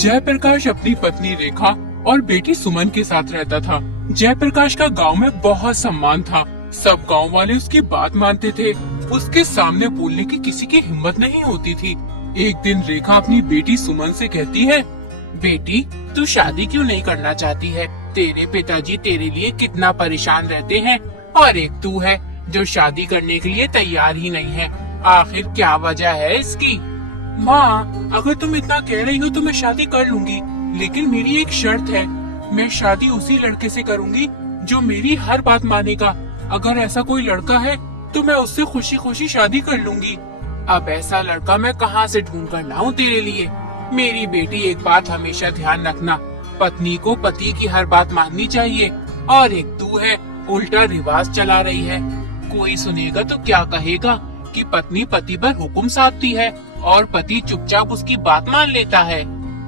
जयप्रकाश अपनी पत्नी रेखा और बेटी सुमन के साथ रहता था। जयप्रकाश का गांव में बहुत सम्मान था। सब गांव वाले उसकी बात मानते थे। उसके सामने बोलने की किसी की हिम्मत नहीं होती थी। एक दिन रेखा अपनी बेटी सुमन से कहती है, बेटी तू शादी क्यों नहीं करना चाहती है? तेरे पिताजी तेरे लिए कितना परेशान रहते हैं और एक तू है जो शादी करने के लिए तैयार ही नहीं है। आखिर क्या वजह है इसकी? माँ, अगर तुम इतना कह रही हो तो मैं शादी कर लूंगी, लेकिन मेरी एक शर्त है। मैं शादी उसी लड़के से करूंगी जो मेरी हर बात मानेगा। अगर ऐसा कोई लड़का है तो मैं उससे खुशी खुशी शादी कर लूंगी। अब ऐसा लड़का मैं कहाँ से ढूंढ कर लाऊं तेरे लिए? मेरी बेटी, एक बात हमेशा ध्यान रखना, पत्नी को पति की हर बात माननी चाहिए। और एक तू है, उल्टा रिवाज चला रही है। कोई सुनेगा तो क्या कहेगा कि पत्नी पति पर हुक्म साधती है और पति चुपचाप उसकी बात मान लेता है।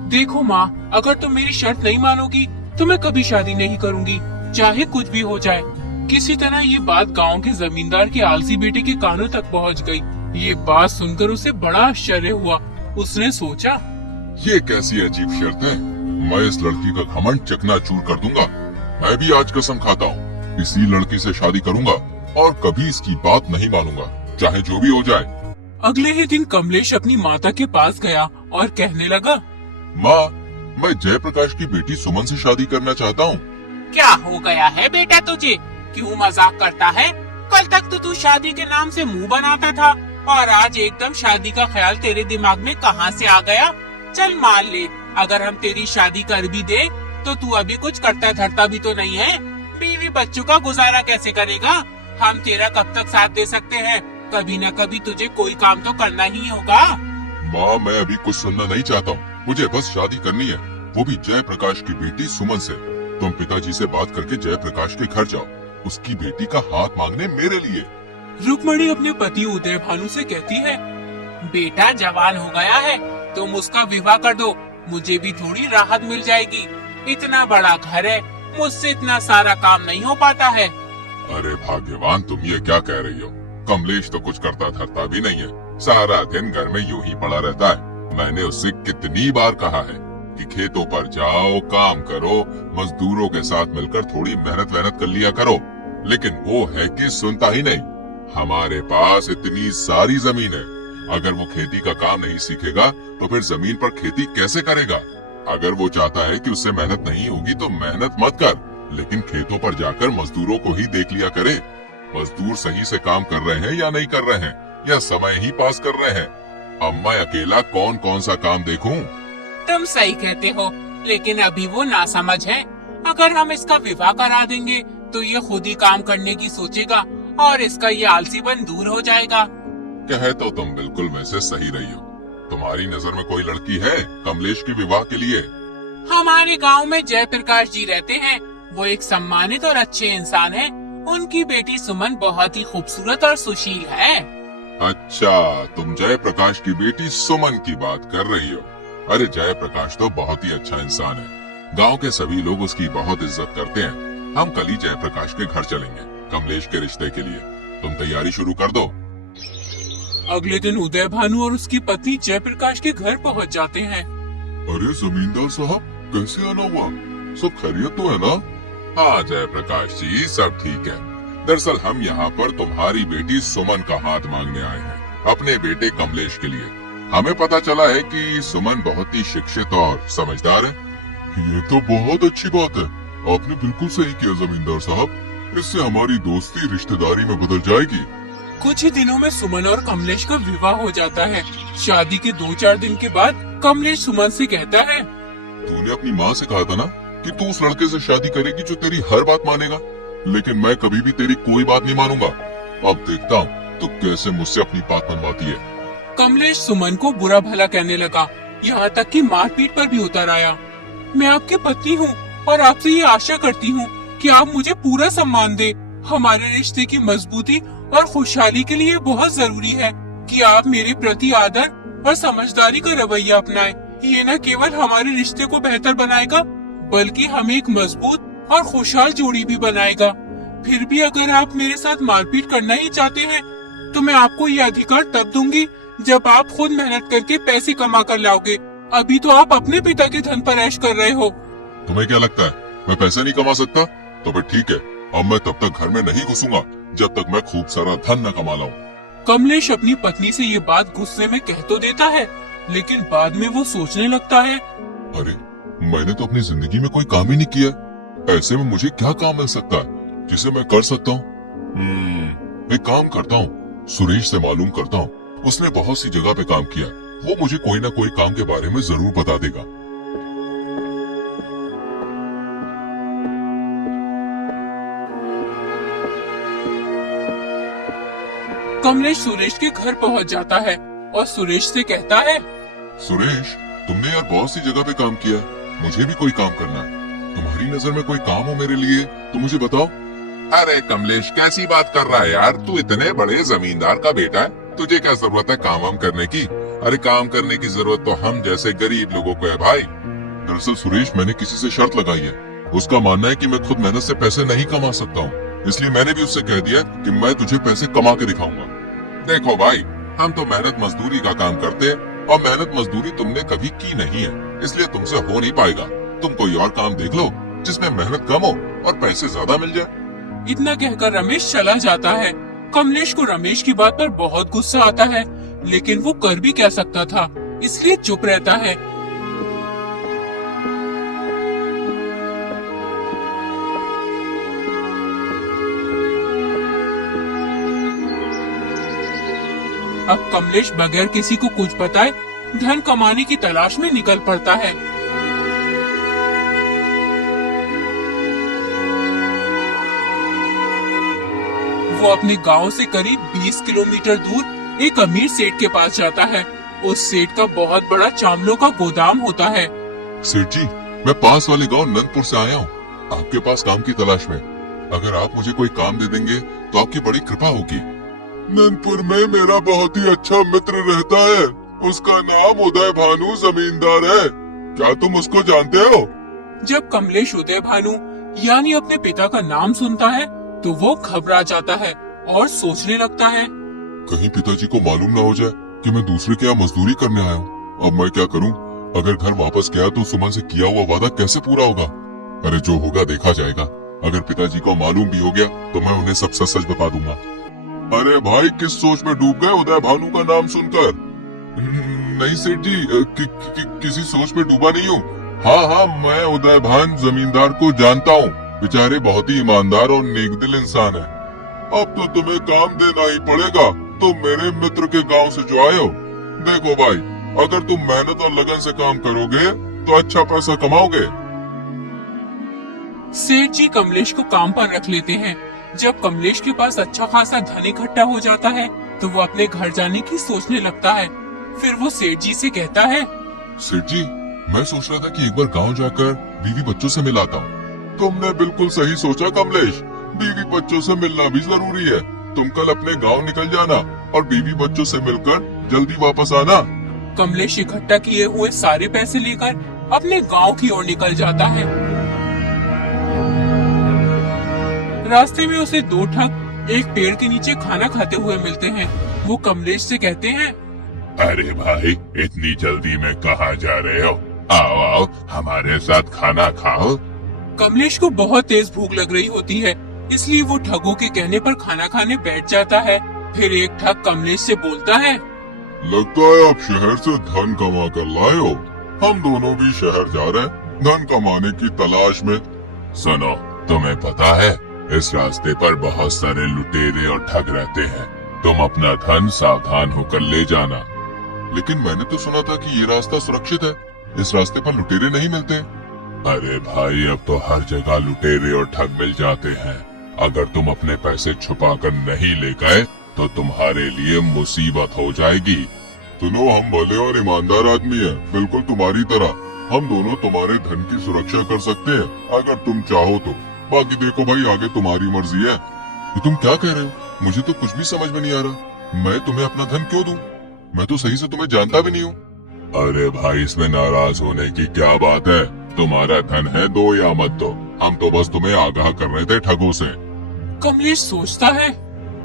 देखो माँ, अगर तुम मेरी शर्त नहीं मानोगी तो मैं कभी शादी नहीं करूंगी, चाहे कुछ भी हो जाए। किसी तरह ये बात गांव के जमींदार के आलसी बेटे के कानों तक पहुंच गई। ये बात सुनकर उसे बड़ा आश्चर्य हुआ। उसने सोचा, ये कैसी अजीब शर्त है? मैं इस लड़की का घमंड चकनाचूर कर दूंगा। मैं भी आज कसम खाता हूँ, इसी लड़की से शादी करूंगा और कभी इसकी बात नहीं मानूंगा, चाहे जो भी हो जाए। अगले ही दिन कमलेश अपनी माता के पास गया और कहने लगा, माँ, मैं जयप्रकाश की बेटी सुमन से शादी करना चाहता हूँ। क्या हो गया है बेटा तुझे? क्यों मजाक करता है? कल तक तो तू शादी के नाम से मुंह बनाता था और आज एकदम शादी का ख्याल तेरे दिमाग में कहां से आ गया? चल मान ले, अगर हम तेरी शादी कर भी दे तो तू अभी कुछ करता धरता भी तो नहीं है। बीवी बच्चों का गुजारा कैसे करेगा? हम तेरा कब तक साथ दे सकते हैं? कभी न कभी तुझे कोई काम तो करना ही होगा। माँ, मैं अभी कुछ सुनना नहीं चाहता हूँ। मुझे बस शादी करनी है, वो भी जयप्रकाश की बेटी सुमन से। तुम पिताजी से बात करके जयप्रकाश के घर जाओ, उसकी बेटी का हाथ मांगने मेरे लिए। रुक्मणी अपने पति उदय भानु से कहती है, बेटा जवान हो गया है, तुम उसका विवाह कर दो, मुझे भी थोड़ी राहत मिल जाएगी। इतना बड़ा घर है, मुझसे इतना सारा काम नहीं हो पाता है। अरे भाग्यवान, तुम ये क्या कह रही हो? कमलेश तो कुछ करता धरता भी नहीं है, सारा दिन घर में यूं ही पड़ा रहता है। मैंने उससे कितनी बार कहा है कि खेतों पर जाओ, काम करो, मजदूरों के साथ मिलकर थोड़ी मेहनत वहनत कर लिया करो, लेकिन वो है कि सुनता ही नहीं। हमारे पास इतनी सारी जमीन है, अगर वो खेती का काम नहीं सीखेगा तो फिर जमीन पर खेती कैसे करेगा? अगर वो चाहता है कि उससे मेहनत नहीं होगी तो मेहनत मत कर, लेकिन खेतों पर जाकर मजदूरों को ही देख लिया करे। मजदूर सही से काम कर रहे हैं या नहीं कर रहे हैं, या समय ही पास कर रहे हैं। अब मैं अकेला कौन कौन सा काम देखूं? तुम सही कहते हो, लेकिन अभी वो नासमझ है। अगर हम इसका विवाह करा देंगे तो ये खुद ही काम करने की सोचेगा और इसका ये आलसीपन दूर हो जाएगा। कहे तो तुम बिल्कुल वैसे सही रही हो। तुम्हारी नजर में कोई लड़की है कमलेश के विवाह के लिए? हमारे गांव में जयप्रकाश जी रहते हैं, वो एक सम्मानित और अच्छे इंसान हैं। उनकी बेटी सुमन बहुत ही खूबसूरत और सुशील है। अच्छा, तुम जयप्रकाश की बेटी सुमन की बात कर रही हो? अरे जयप्रकाश तो बहुत ही अच्छा इंसान है, गांव के सभी लोग उसकी बहुत इज्जत करते हैं। हम कल ही जयप्रकाश के घर चलेंगे कमलेश के रिश्ते के लिए। तुम तैयारी शुरू कर दो। अगले दिन उदय भानु और उसकी पत्नी जयप्रकाश के घर पहुंच जाते हैं। अरे जमींदार साहब, कैसे आना हुआ? सब खैरियत तो है ना? हाँ जयप्रकाश जी, सब ठीक है। दरअसल हम यहाँ पर तुम्हारी बेटी सुमन का हाथ मांगने आए हैं, अपने बेटे कमलेश के लिए। हमें पता चला है कि सुमन बहुत ही शिक्षित और समझदार है। ये तो बहुत अच्छी बात है, आपने बिल्कुल सही किया जमींदार साहब। इससे हमारी दोस्ती रिश्तेदारी में बदल जाएगी। कुछ ही दिनों में सुमन और कमलेश का विवाह हो जाता है। शादी के 2-4 दिन के बाद कमलेश सुमन से कहता है, तूने अपनी माँ से कहा था ना कि तू उस लड़के से शादी करेगी जो तेरी हर बात मानेगा, लेकिन मैं कभी भी तेरी कोई बात नहीं मानूंगा। अब देखता हूँ तो कैसे मुझसे अपनी बात मनवाती है। कमलेश सुमन को बुरा भला कहने लगा, यहाँ तक कि मारपीट पर भी उतर आया। मैं आपकी पत्नी हूँ और आपसे ये आशा करती हूँ कि आप मुझे पूरा सम्मान दे। हमारे रिश्ते की मजबूती और खुशहाली के लिए बहुत जरूरी है कि आप मेरे प्रति आदर और समझदारी का रवैया अपनाएं। ये न केवल हमारे रिश्ते को बेहतर बनाएगा, बल्कि हमें एक मजबूत और खुशहाल जोड़ी भी बनाएगा। फिर भी अगर आप मेरे साथ मारपीट करना ही चाहते हैं तो मैं आपको ये अधिकार तब दूंगी जब आप खुद मेहनत करके पैसे कमा कर लाओगे। अभी तो आप अपने पिता के धन पर ऐश कर रहे हो। तुम्हें क्या लगता है मैं पैसे नहीं कमा सकता? तो फिर ठीक है, अब मैं तब तक घर में नहीं घुसूंगा जब तक मैं खूब सारा धन न कमा लाऊं। कमलेश अपनी पत्नी से ये बात गुस्से में कह तो देता है, लेकिन बाद में वो सोचने लगता है, अरे मैंने तो अपनी जिंदगी में कोई काम ही नहीं किया, ऐसे में मुझे क्या काम मिल सकता है जिसे मैं कर सकता हूँ? एक काम करता हूँ, सुरेश से मालूम करता हूँ, उसने बहुत सी जगह पे काम किया, वो मुझे कोई ना कोई काम के बारे में जरूर बता देगा। कमलेश सुरेश के घर पहुंच जाता है और सुरेश से कहता है, सुरेश, तुमने यार बहुत सी जगह पे काम किया, मुझे भी कोई काम करना है, तुम्हारी नजर में कोई काम हो मेरे लिए तो मुझे बताओ। अरे कमलेश, कैसी बात कर रहा है यार, तू इतने बड़े जमींदार का बेटा है, तुझे क्या जरूरत है काम वाम करने की? अरे काम करने की जरूरत तो हम जैसे गरीब लोगों को है भाई। दरअसल सुरेश, मैंने किसी से शर्त लगाई है, उसका मानना है कि मैं खुद मेहनत से पैसे नहीं कमा सकता हूँ, इसलिए मैंने भी उससे कह दिया कि मैं तुझे पैसे कमा के दिखाऊंगा। देखो भाई, हम तो मेहनत मजदूरी का काम करते हैं और मेहनत मजदूरी तुमने कभी की नहीं है, इसलिए तुमसे हो नहीं पाएगा। तुम कोई और काम देख लो जिसमें मेहनत कम हो और पैसे ज्यादा मिल जाए। इतना कहकर रमेश चला जाता है। कमलेश को रमेश की बात पर बहुत गुस्सा आता है, लेकिन वो कर भी क्या सकता था, इसलिए चुप रहता है। अब कमलेश बगैर किसी को कुछ बताए धन कमाने की तलाश में निकल पड़ता है। वो अपने गांव से करीब 20 किलोमीटर दूर एक अमीर सेठ के पास जाता है। उस सेठ का बहुत बड़ा चावलों का गोदाम होता है। सेठ जी, मैं पास वाले गांव नंदपुर से आया हूँ, आपके पास काम की तलाश में। अगर आप मुझे कोई काम दे देंगे तो आपकी बड़ी कृपा होगी। नंदपुर में मेरा बहुत ही अच्छा मित्र रहता है, उसका नाम उदय भानु जमींदार है, क्या तुम उसको जानते हो? जब कमलेश उदय भानु यानी अपने पिता का नाम सुनता है तो वो घबरा जाता है और सोचने लगता है, कहीं पिताजी को मालूम ना हो जाए कि मैं दूसरे के यहाँ मजदूरी करने आया हूँ। अब मैं क्या करूँ? अगर घर वापस गया तो सुमन से किया हुआ वादा कैसे पूरा होगा? अरे जो होगा देखा जाएगा, अगर पिताजी को मालूम भी हो गया तो मैं उन्हें सब सच बता दूंगा। अरे भाई, किस सोच में डूब गए उदय भानु का नाम सुनकर? नहीं सेठ जी, किसी सोच में डूबा नहीं हूँ। हाँ, मैं उदय भान जमींदार को जानता हूँ, बेचारे बहुत ही ईमानदार और नेकदिल इंसान है। अब तो तुम्हें काम देना ही पड़ेगा, तुम मेरे मित्र के गांव से जो आए हो। देखो भाई, अगर तुम मेहनत और लगन से काम करोगे तो अच्छा पैसा कमाओगे। सेठ जी कमलेश को काम पर रख लेते हैं। जब कमलेश के पास अच्छा खासा धन इकट्ठा हो जाता है तो वो अपने घर जाने की सोचने लगता है। फिर वो सेठ जी से कहता है, सेठ जी, मैं सोच रहा था कि एक बार गांव जाकर बीवी बच्चों से मिल आता हूँ। तुमने बिल्कुल सही सोचा कमलेश, बीवी बच्चों से मिलना भी जरूरी है। तुम कल अपने गांव निकल जाना और बीवी बच्चों से मिलकर जल्दी वापस आना। कमलेश इकट्ठा किए हुए सारे पैसे लेकर अपने गांव की ओर निकल जाता है। रास्ते में उसे दो ठग एक पेड़ के नीचे खाना खाते हुए मिलते हैं। वो कमलेश से कहते हैं, अरे भाई, इतनी जल्दी में कहाँ जा रहे हो? आओ आओ, हमारे साथ खाना खाओ। कमलेश को बहुत तेज भूख लग रही होती है, इसलिए वो ठगों के कहने पर खाना खाने बैठ जाता है। फिर एक ठग कमलेश से बोलता है, लगता है आप शहर से धन कमा कर लाए हो। हम दोनों भी शहर जा रहे हैं धन कमाने की तलाश में। सुनो, तुम्हें पता है इस रास्ते पर बहुत सारे लुटेरे और ठग रहते हैं, तुम अपना धन सावधान होकर ले जाना। लेकिन मैंने तो सुना था कि ये रास्ता सुरक्षित है, इस रास्ते पर लुटेरे नहीं मिलते। अरे भाई, अब तो हर जगह लुटेरे और ठग मिल जाते हैं। अगर तुम अपने पैसे छुपा कर नहीं ले गए तो तुम्हारे लिए मुसीबत हो जाएगी। सुनो, हम भले और ईमानदार आदमी हैं, बिल्कुल तुम्हारी तरह। हम दोनों तुम्हारे धन की सुरक्षा कर सकते हैं अगर तुम चाहो तो। बाकी देखो भाई, आगे तुम्हारी मर्जी है। ये तुम क्या कह रहे हो? मुझे तो कुछ भी समझ में नहीं आ रहा। मैं तुम्हें अपना धन क्यों दूं? मैं तो सही से तुम्हें जानता भी नहीं हूँ। अरे भाई, इसमें नाराज होने की क्या बात है? तुम्हारा धन है, दो या मत दो, हम तो बस तुम्हें आगाह कर रहे थे ठगों से। कमलेश सोचता है,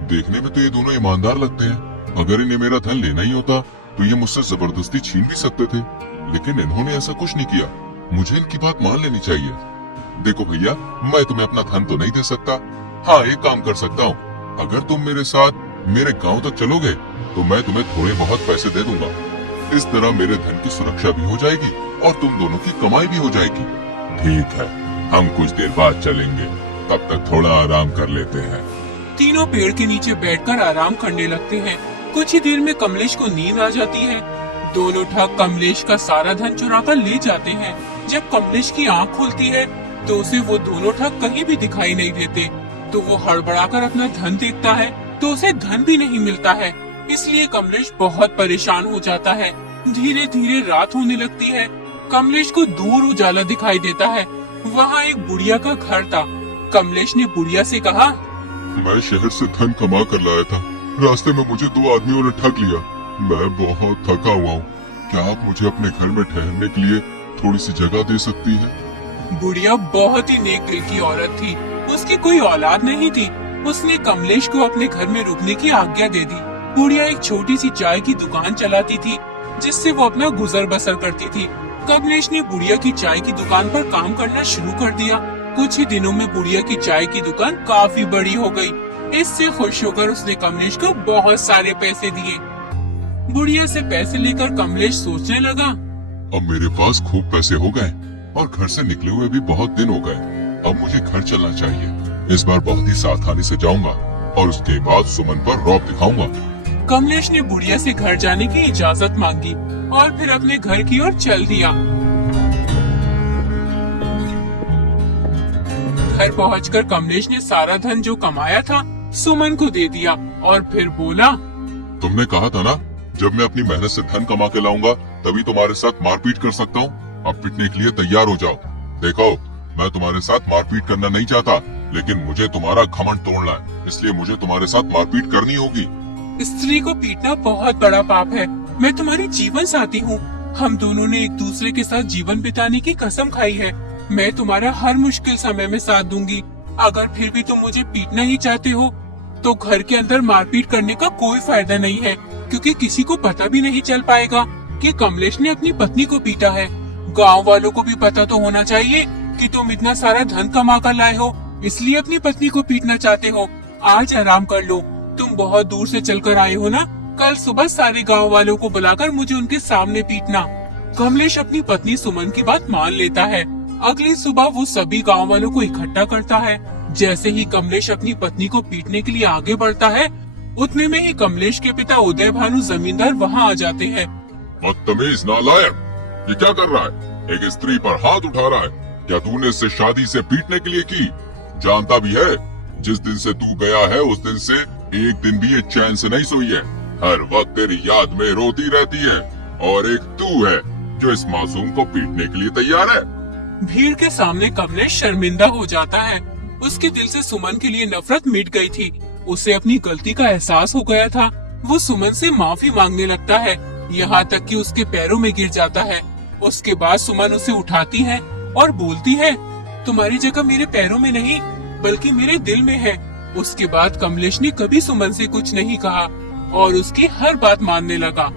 देखने में तो ये दोनों ईमानदार लगते हैं, अगर इन्हें मेरा धन लेना ही होता तो ये मुझसे जबरदस्ती छीन भी सकते थे। लेकिन इन्होंने ऐसा कुछ नहीं किया। मुझे इनकी बात मान लेनी चाहिए। देखो भैया, मैं तुम्हें अपना धन तो नहीं दे सकता। हाँ, एक काम कर सकता हूँ। अगर तुम मेरे साथ मेरे गांव तक चलोगे तो मैं तुम्हें थोड़े बहुत पैसे दे दूंगा। इस तरह मेरे धन की सुरक्षा भी हो जाएगी और तुम दोनों की कमाई भी हो जाएगी। ठीक है, हम कुछ देर बाद चलेंगे, तब तक थोड़ा आराम कर लेते हैं। तीनों पेड़ के नीचे बैठकर आराम करने लगते हैं। कुछ ही देर में कमलेश को नींद आ जाती है। दोनों ठग कमलेश का सारा धन चुरा कर ले जाते हैं। जब कमलेश की आंख खुलती है तो उसे वो दोनों ठग कहीं भी दिखाई नहीं देते। तो वो हड़बड़ाकर अपना धन देखता है तो उसे धन भी नहीं मिलता है। इसलिए कमलेश बहुत परेशान हो जाता है। धीरे धीरे रात होने लगती है। कमलेश को दूर उजाला दिखाई देता है। वहाँ एक बुढ़िया का घर था। कमलेश ने बुढ़िया से कहा, मैं शहर से धन कमा कर लाया था। रास्ते में मुझे 2 आदमियों ने ठग लिया। मैं बहुत थका हुआ हूँ। क्या आप मुझे अपने घर में ठहरने के लिए थोड़ी सी जगह दे सकती है? बुढ़िया बहुत ही नेक दिल की औरत थी। उसकी कोई औलाद नहीं थी। उसने कमलेश को अपने घर में रुकने की आज्ञा दे दी। बुढ़िया एक छोटी सी चाय की दुकान चलाती थी, जिससे वो अपना गुजर बसर करती थी। कमलेश ने बुढ़िया की चाय की दुकान पर काम करना शुरू कर दिया। कुछ ही दिनों में बुढ़िया की चाय की दुकान काफी बड़ी हो गई। इससे खुश होकर उसने कमलेश को बहुत सारे पैसे दिए। बुढ़िया से पैसे लेकर कमलेश सोचने लगा, अब मेरे पास खूब पैसे हो गए और घर से निकले हुए भी बहुत दिन हो गए। अब मुझे घर चलना चाहिए। इस बार बहुत ही सावधानी से जाऊंगा और उसके बाद सुमन पर रौब दिखाऊंगा। कमलेश ने बुढ़िया से घर जाने की इजाजत मांगी और फिर अपने घर की ओर चल दिया। घर पहुंचकर कमलेश ने सारा धन जो कमाया था सुमन को दे दिया और फिर बोला, तुमने कहा था ना, जब मैं अपनी मेहनत से धन कमा के लाऊंगा तभी तुम्हारे साथ मारपीट कर सकता हूँ। अब पिटने के लिए तैयार हो जाओ। देखो, मैं तुम्हारे साथ मारपीट करना नहीं चाहता, लेकिन मुझे तुम्हारा घमंड तोड़ना है, इसलिए मुझे तुम्हारे साथ मारपीट करनी होगी। स्त्री को पीटना बहुत बड़ा पाप है। मैं तुम्हारी जीवन साथी हूँ। हम दोनों ने एक दूसरे के साथ जीवन बिताने की कसम खाई है। मैं तुम्हारा हर मुश्किल समय में साथ दूंगी। अगर फिर भी तुम मुझे पीटना ही चाहते हो तो घर के अंदर मारपीट करने का कोई फायदा नहीं है, क्योंकि किसी को पता भी नहीं चल पाएगा कि कमलेश ने अपनी पत्नी को पीटा है। गांव वालों को भी पता तो होना चाहिए कि तुम इतना सारा धन कमा कर लाए हो, इसलिए अपनी पत्नी को पीटना चाहते हो। आज आराम कर लो। तुम बहुत दूर से चलकर आए हो ना। कल सुबह सारे गांव वालों को बुलाकर मुझे उनके सामने पीटना। कमलेश अपनी पत्नी सुमन की बात मान लेता है। अगली सुबह वो सभी गांव वालों को इकट्ठा करता है। जैसे ही कमलेश अपनी पत्नी को पीटने के लिए आगे बढ़ता है, उतने में ही कमलेश के पिता उदय भानु जमींदार वहाँ आ जाते हैं। बदतमीज नालायक, ये क्या कर रहा है? एक स्त्री पर हाथ उठा रहा है। क्या तूने इससे शादी से पीटने के लिए की? जानता भी है, जिस दिन से तू गया है उस दिन से एक दिन भी ये चैन से नहीं सोई है। हर वक्त तेरी याद में रोती रहती है, और एक तू है जो इस मासूम को पीटने के लिए तैयार है। भीड़ के सामने कमलेश शर्मिंदा हो जाता है। उसके दिल से सुमन के लिए नफरत मिट गई थी। उसे अपनी गलती का एहसास हो गया था। वो सुमन से माफी मांगने लगता है, यहाँ तक कि उसके पैरों में गिर जाता है। उसके बाद सुमन उसे उठाती है और बोलती है, तुम्हारी जगह मेरे पैरों में नहीं बल्कि मेरे दिल में है। उसके बाद कमलेश ने कभी सुमन से कुछ नहीं कहा और उसकी हर बात मानने लगा।